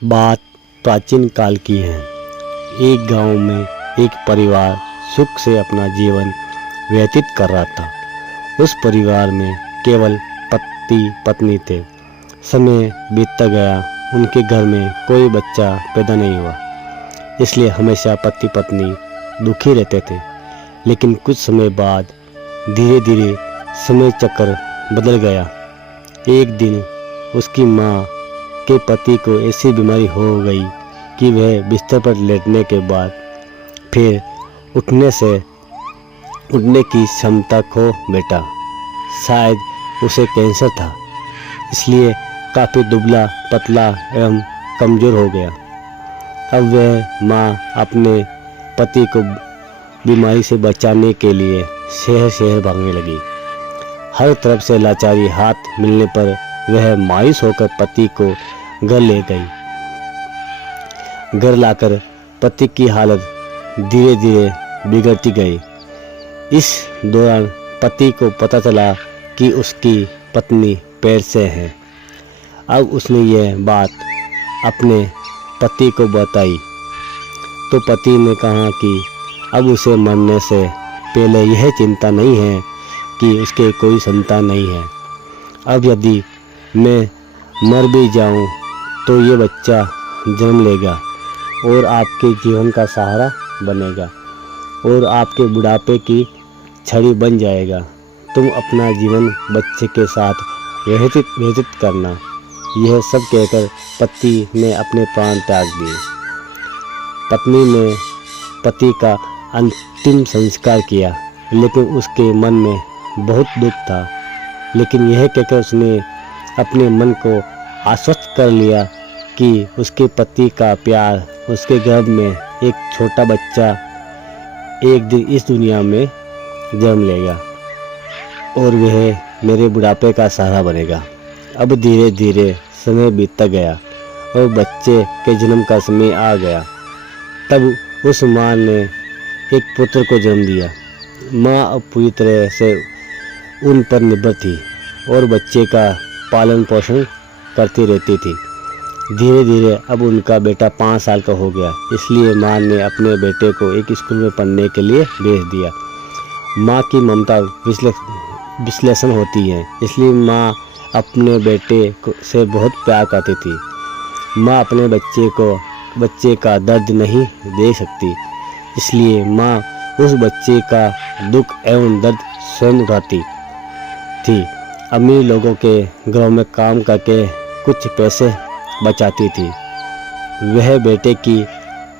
बात प्राचीन काल की है। एक गांव में एक परिवार सुख से अपना जीवन व्यतीत कर रहा था। उस परिवार में केवल पति पत्नी थे। समय बीतता गया, उनके घर में कोई बच्चा पैदा नहीं हुआ, इसलिए हमेशा पति पत्नी दुखी रहते थे। लेकिन कुछ समय बाद धीरे धीरे समय चक्र बदल गया। एक दिन उसकी माँ के पति को ऐसी बीमारी हो गई कि वह बिस्तर पर लेटने के बाद फिर उठने की क्षमता खो बैठा। शायद उसे कैंसर था, इसलिए काफ़ी दुबला पतला एवं कमज़ोर हो गया। अब वह माँ अपने पति को बीमारी से बचाने के लिए शहर शहर भागने लगी। हर तरफ से लाचारी हाथ मिलने पर वह मायूस होकर पति को घर ले गई। घर लाकर पति की हालत धीरे धीरे बिगड़ती गई। इस दौरान पति को पता चला कि उसकी पत्नी पेट से है। अब उसने यह बात अपने पति को बताई तो पति ने कहा कि अब उसे मरने से पहले यह चिंता नहीं है कि उसके कोई संतान नहीं है। अब यदि मैं मर भी जाऊं तो ये बच्चा जन्म लेगा और आपके जीवन का सहारा बनेगा और आपके बुढ़ापे की छड़ी बन जाएगा। तुम अपना जीवन बच्चे के साथ व्यतीत करना। यह सब कहकर पति ने अपने प्राण त्याग दिए। पत्नी ने पति का अंतिम संस्कार किया, लेकिन उसके मन में बहुत दुख था। लेकिन यह कहकर उसने अपने मन को आश्वस्त कर लिया कि उसके पति का प्यार, उसके गर्भ में एक छोटा बच्चा एक दिन इस दुनिया में जन्म लेगा और वह मेरे बुढ़ापे का सहारा बनेगा। अब धीरे धीरे समय बीतता गया और बच्चे के जन्म का समय आ गया। तब उस माँ ने एक पुत्र को जन्म दिया। माँ अब पूरी तरह से उन पर निर्भर थी और बच्चे का पालन पोषण करती रहती थी। धीरे धीरे अब उनका बेटा 5 साल का हो गया, इसलिए माँ ने अपने बेटे को एक स्कूल में पढ़ने के लिए भेज दिया। माँ की ममता विश्लेषण होती है, इसलिए माँ अपने बेटे से बहुत प्यार करती थी। माँ अपने बच्चे का दर्द नहीं देख सकती, इसलिए माँ उस बच्चे का दुख एवं दर्द स्वयं उठाती थी। अमीर लोगों के घरों में काम करके कुछ पैसे बचाती थी। वह बेटे की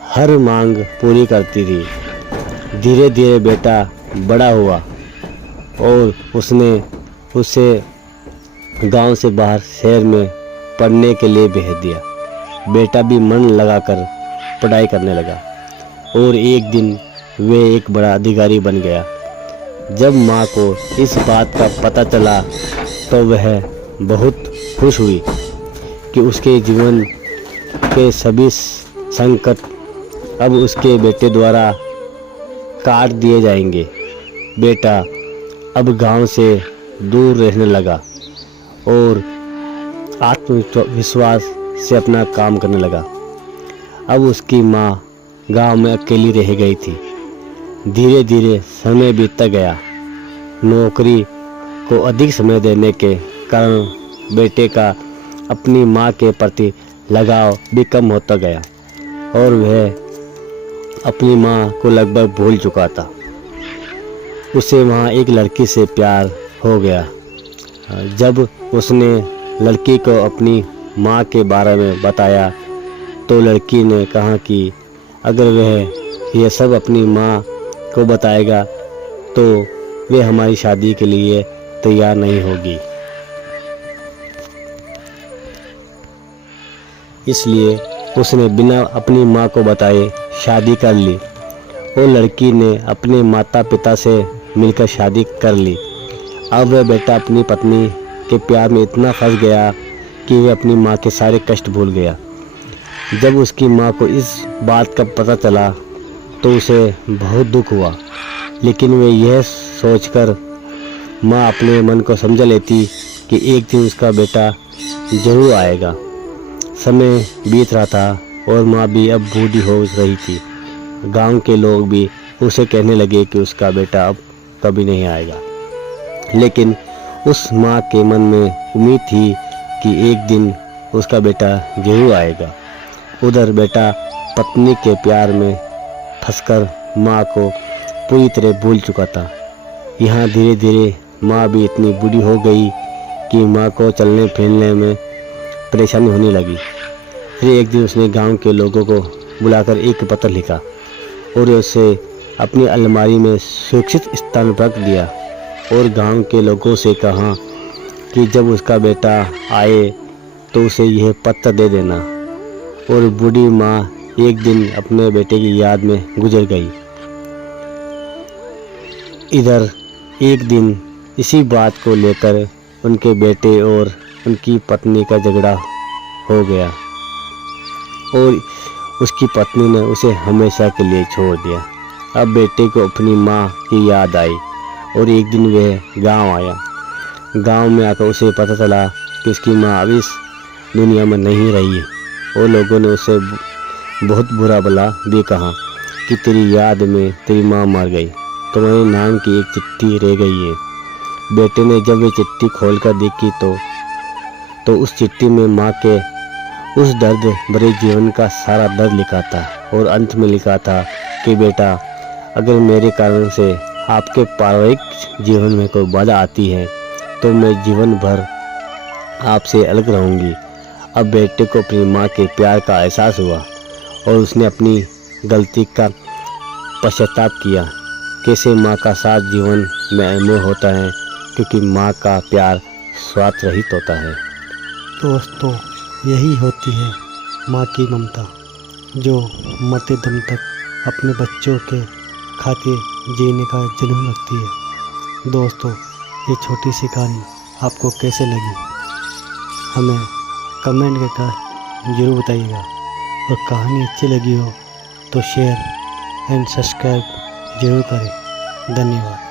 हर मांग पूरी करती थी। धीरे धीरे बेटा बड़ा हुआ और उसने उसे गांव से बाहर शहर में पढ़ने के लिए भेज दिया। बेटा भी मन लगाकर पढ़ाई करने लगा और एक दिन वह एक बड़ा अधिकारी बन गया। जब माँ को इस बात का पता चला तो वह बहुत खुश हुई कि उसके जीवन के सभी संकट अब उसके बेटे द्वारा काट दिए जाएंगे। बेटा अब गांव से दूर रहने लगा और आत्मविश्वास से अपना काम करने लगा। अब उसकी माँ गांव में अकेली रह गई थी। धीरे धीरे समय बीतता गया। नौकरी को अधिक समय देने के कारण बेटे का अपनी माँ के प्रति लगाव भी कम होता गया और वह अपनी माँ को लगभग भूल चुका था। उसे वहाँ एक लड़की से प्यार हो गया। जब उसने लड़की को अपनी माँ के बारे में बताया तो लड़की ने कहा कि अगर वह यह सब अपनी माँ को बताएगा तो वह हमारी शादी के लिए तैयार नहीं होगी। इसलिए उसने बिना अपनी माँ को बताए शादी कर ली और लड़की ने अपने माता पिता से मिलकर शादी कर ली। अब वह बेटा अपनी पत्नी के प्यार में इतना फंस गया कि वह अपनी माँ के सारे कष्ट भूल गया। जब उसकी माँ को इस बात का पता चला तो उसे बहुत दुख हुआ, लेकिन वह यह सोचकर माँ अपने मन को समझा लेती कि एक दिन उसका बेटा जरूर आएगा। समय बीत रहा था और माँ भी अब बूढ़ी हो रही थी। गांव के लोग भी उसे कहने लगे कि उसका बेटा अब कभी नहीं आएगा। लेकिन उस माँ के मन में उम्मीद थी कि एक दिन उसका बेटा जरूर आएगा। उधर बेटा पत्नी के प्यार में फंसकर माँ को पूरी तरह भूल चुका था। यहाँ धीरे धीरे माँ भी इतनी बूढ़ी हो गई कि माँ को चलने फिरने में परेशानी होने लगी। फिर एक दिन उसने गांव के लोगों को बुलाकर एक पत्र लिखा और उसे अपनी अलमारी में सुरक्षित स्थान पर रख दिया और गांव के लोगों से कहा कि जब उसका बेटा आए तो उसे यह पत्र दे देना। और बूढ़ी माँ एक दिन अपने बेटे की याद में गुजर गई। इधर एक दिन इसी बात को लेकर उनके बेटे और उनकी पत्नी का झगड़ा हो गया और उसकी पत्नी ने उसे हमेशा के लिए छोड़ दिया। अब बेटे को अपनी माँ की याद आई और एक दिन वह गांव आया। गांव में आकर उसे पता चला कि उसकी माँ अब इस दुनिया में नहीं रही है और लोगों ने उसे बहुत बुरा भला भी कहा कि तेरी याद में तेरी माँ मर गई, तुम्हारे नाम की एक चिट्ठी रह गई है। बेटे ने जब वह चिट्ठी खोलकर देखी तो उस चिट्ठी में माँ के उस दर्द भरे जीवन का सारा दर्द लिखा था और अंत में लिखा था कि बेटा, अगर मेरे कारण से आपके पारिवारिक जीवन में कोई बाधा आती है तो मैं जीवन भर आपसे अलग रहूंगी। अब बेटे को अपनी माँ के प्यार का एहसास हुआ और उसने अपनी गलती का पश्चाताप किया। कैसे माँ का साथ जीवन में अमूल्य होता है, क्योंकि माँ का प्यार स्वार्थ रहित होता है। दोस्तों, यही होती है माँ की ममता, जो मरते दम तक अपने बच्चों के खातिर जीने का जुनून रखती है। दोस्तों, ये छोटी सी कहानी आपको कैसे लगी हमें कमेंट कर ज़रूर बताइएगा और कहानी अच्छी लगी हो तो शेयर एंड सब्सक्राइब ज़रूर करें। धन्यवाद।